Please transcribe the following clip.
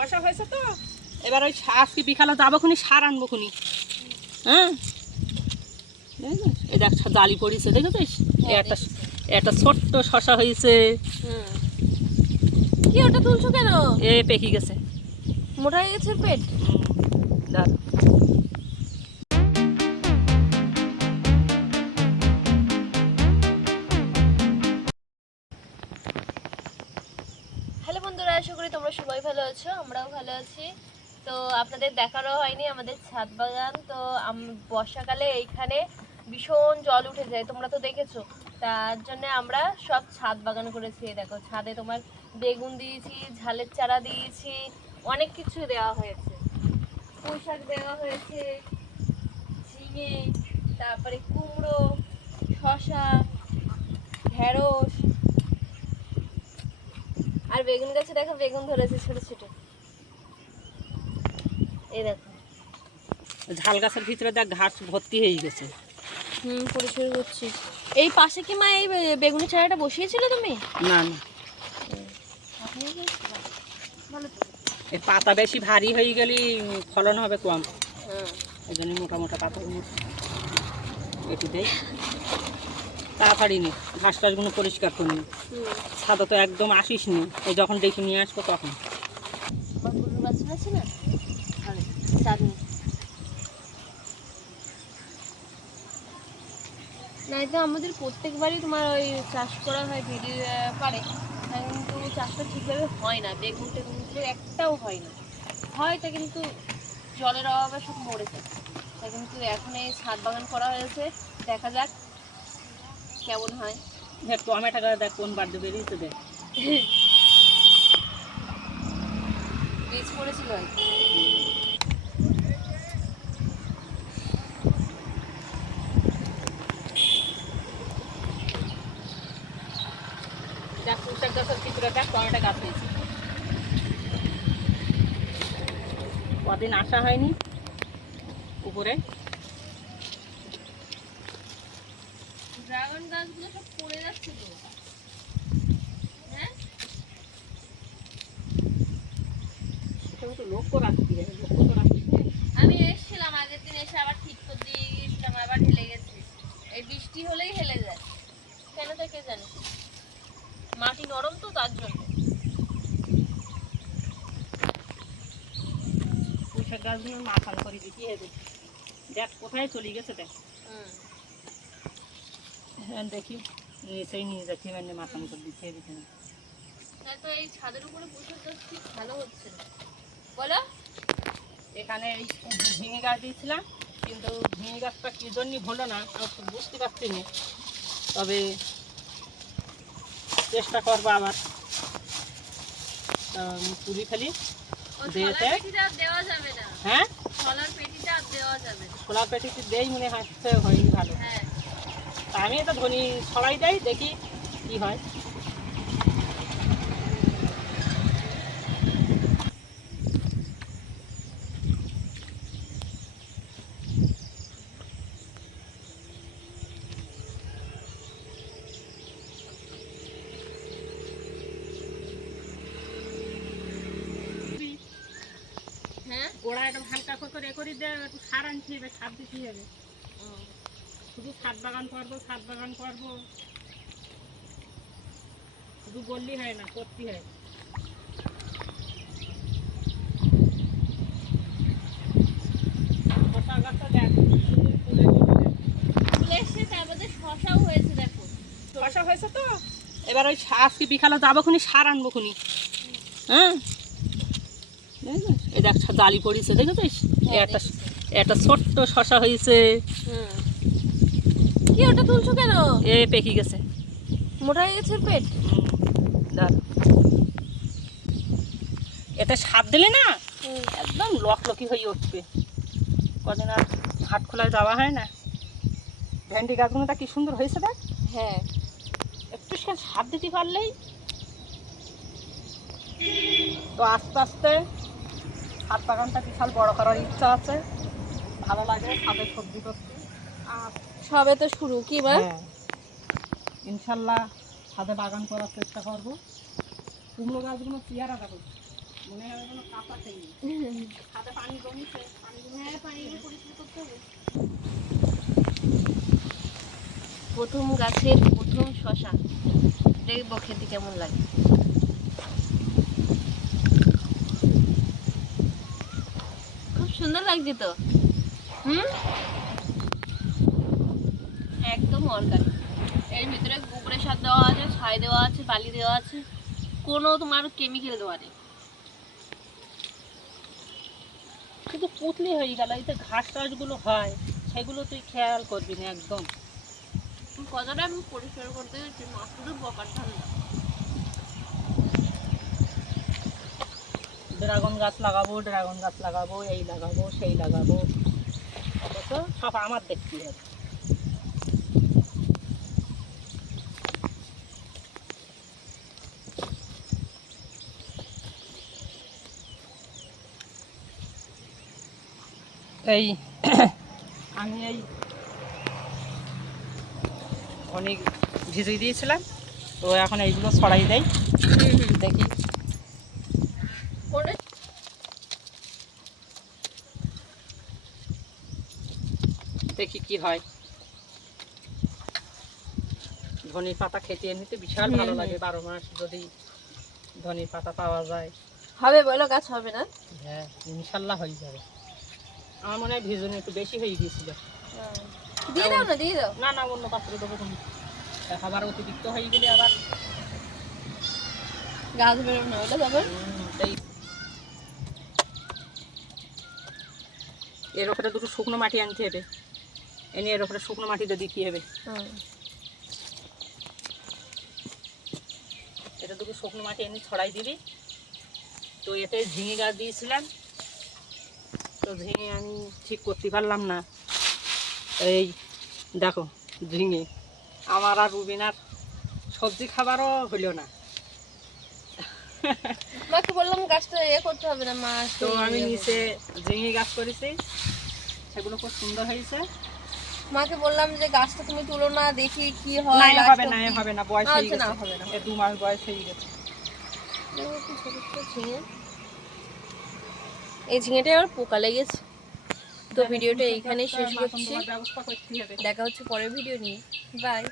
শশা হয়েছে তো এবার ওই আজকে বিকালে যাবো খুনি সার আনবো খুনি। হ্যাঁ এই দেখ জালি পড়েছে দেখেছিস, একটা ছোট্ট শশা হয়েছে। কি ওটা তুলছো কেন? এ পেকে গেছে, মোটা হয়ে গেছে পেট। দাঁড়া হ্যালো বন্ধুরা, আশা করি তোমরা সবাই ভালো আছো, আমরাও ভালো আছি। তো আপনাদের দেখারও হয়নি আমাদের ছাদ বাগান। তো বর্ষাকালে এইখানে ভীষণ জল উঠে যায়, তোমরা তো দেখেছো। তার জন্য আমরা সব ছাদ বাগান করেছি। দেখো ছাদে তোমার বেগুন দিয়েছি, ঝালের চারা দিয়েছি, অনেক কিছু দেওয়া হয়েছে। পুঁই শাক দেওয়া হয়েছে, ঝিঙে, তারপরে কুমড়ো, শসা, ঢেঁড়স, আর বেগুন গাছে দেখো বেগুন ধরেছে ছোট ছোট। এই দেখো ঝাল গাছের ভিতরে দেখ ঘাস ভর্তি হয়ে গেছে। পরিষ্কার করছি। এই পাশে কি মা এই বেগুনের চারাটা বসিয়েছিলে তুমি? না না, এর পাতা বেশি ভারী হয়ে গেলে ফলন হবে কম। এই জন্য মোটা মোটা পাতাগুলো একটু দেয়। তাড়াতাড়ি নে ঘাস টাসগুলো পরিষ্কার করে নি। ছাদা তো একদম আসিস নি, এই যখন দেখে নিয়ে আসবো তখন। আমার গরুর বাছুর আছে না, চাঁদনি। নাই তো আমাদের প্রত্যেকবারই তোমার ওই চাষ করা হয় ভিডিও পারে, কিন্তু চাষটা ঠিকভাবে হয় না। বেগুন টেগুনগুলো একটাও হয় না, হয় তা কিন্তু জলের অভাবে সব মরে যায়। তা কিন্তু এখন এই ছাদ বাগান করা হয়েছে, দেখা যাক কেমন হয়। দেখ টমেটো গাছ দেখ কোন বাড়তে বেরিয়েছে দেখ। বীজ পড়েছিল দেখ পুঁইশাক গাছের ভিতরে দেখ টমেটো গাছ হয়েছে। কদিন আসা হয়নি উপরে। ড্রাগন গাছগুলো সব পড়ে যাচ্ছে তো। হ্যাঁ সেটাও তো লক্ষ্য রাখছি, লক্ষ্য তো রাখছি। আমি এসেছিলাম আগের দিন, এসে আবার ঠিক করে দিয়ে গিয়েছিলাম, আবার হেলে গেছে। এই বৃষ্টি হলেই হেলে যায়, কেন থেকে জানি। মাটি নরম তো তার জন্য। পুঁইশাক গাছগুলো মাথান করে দিতে হবে। দেখ কোথায় চলে গেছে দেখ। হ্যাঁ দেখি নিচেই নিয়ে যাচ্ছি, মানে মাথান করে দিতে হবে কেন। তাই তো এই ছাদের উপরে পুঁই গাছ ঠিক ভালো হচ্ছে না, বলো। এখানে এই ঝিঙে গাছ দিয়েছিলাম, কিন্তু ঝিঙে গাছটা কী জন্য হলো না বুঝতে পারছি না। তবে চেষ্টা করবো আবার। তুলি ফেলি দেওয়া যাবে না। হ্যাঁ ছলার পেটিটা দেওয়া যাবে না। ছোলা পেটিতে দেই মনে হাসতে হয়নি ভালো। হ্যাঁ তা আমি তো ধনি ছড়াই দেয়, দেখি কি হয়। হ্যাঁ গোড়া একদম হালকা করে করে দেয়, একটু সার আনতে হবে, সার দিতে হবে। শুধু ছাদ বাগান করবো ছাদ বাগান করবো শুধু বললেই হয় না, করতে হয়। শসা গাছটা দেখ ফুল এসছে, তার মধ্যে শসাও হয়েছে দেখো। শসা হয়েছে তো এবার ওই আজকে বিকালে যাবো খুনি সার আনবো খুনি। হ্যাঁ এই দেখ জালি পড়েছে দেখেছিস, একটা ছোট্ট শসা হয়েছে। কি ওটা তুলছো কেন? এ পেকে গেছে, মোটা হয়ে গেছে পেট। এতে সাপ দিলে না একদম লকলকি হয়ে উঠবে। কদিন আর হাট খোলায় যাওয়া হয় না। ভেন্ডি গাছগুলোটা কি সুন্দর হয়েছে দেখ। হ্যাঁ একটু সে সাপ দিতে পারলেই তো আস্তে আস্তে ছাদ বাগানটা বিশাল বড় করার ইচ্ছা আছে। ভালো লাগে ছাদে সবজি করতে। আর সবে তো শুরু কি বা। ইনশাল্লাহ ছাদে বাগান করার চেষ্টা করবো। কুমড়ো গাছগুলো চেয়ারা দেখো মনে হয় কোনো কাঁচা খাইনি। খাতে পানি জমিছে, হ্যাঁ, পানিগুলো পরিষ্কার করতে হবে। প্রথম গাছের প্রথম শশা, দেখবো খেতে কেমন লাগে। খুব সুন্দর লাগছে তো। একদম অর্গানিক। এর ভিতরে গোবরের সার দেওয়া আছে, ছাই দেওয়া আছে, বালি দেওয়া আছে, কোনো তোমার কেমিক্যাল দেওয়া নেই। কিন্তু পুতলি হয়ে গেল, এই যে ঘাস টাসগুলো হয় সেগুলো তুই খেয়াল করবি না একদম। কতটা আমি পরিষ্কার করতে গেছি, মা শুধু বকার ঠান্ডা। ড্রাগন গাছ লাগাবো, ড্রাগন গাছ লাগাবো, এই লাগাবো সেই লাগাবো, অথচ সব আমার দেখতে হবে। এই আমি এই অনেক ভিজিয়ে দিয়েছিলাম, তো এখন এইগুলো ছড়াই দেয়, দেখি। দেখি কি হয়। ধনির পাতা খেতে এমনিতে বিশাল ভালো লাগে, 12 মাস যদি ধনির পাতা পাওয়া যায়। হবে বলো, গাছ হবে না? হ্যাঁ, ইনশাল্লাহ হয়ে যাবে। আমার মনে হয় ভিজনে একটু বেশি হয়ে গিয়েছিল। দিয়ে দাও না, দিয়ে দাও। না না, অন্য পাত্রে দেবো তুমি, আবার অতিরিক্ত হয়ে গেলে আবার গাছ বেরোবে না, ওটা যাবে। এর ওপরে দুটো শুকনো মাটি আনতে হবে, এনে এর ওপরে শুকনো মাটি যদি কি হবে, এটা দুটো শুকনো মাটি এনে ছড়াই দিবি। তো এতে ঝিঙে গাছ দিয়েছিলাম, তো ঝিঙে আমি ঠিক করতে পারলাম না। এই দেখো ঝিঙে, আমার আর রুবিনার সবজি খাবারও হইল না। মাকে বললাম গাছটা করতে হবে না, মা। তো আমি নিচে ঝিঙে গাছ করেছি, সেগুলো খুব সুন্দর হয়েছে। মাকে বললাম যে গাছটা তুমি তুলো না, দেখি কি হয়। না হবে না, হবে না, বয়স হয়ে গেছে, হবে না, 2 মাস বয়স হয়ে গেছে। এই ঝিঙেটা আর পোকা লেগেছে। তো ভিডিওটা এইখানেই শেষ করছি, ব্যবস্থা করতে হবে। দেখা হচ্ছে পরের ভিডিও নিয়ে। বাই।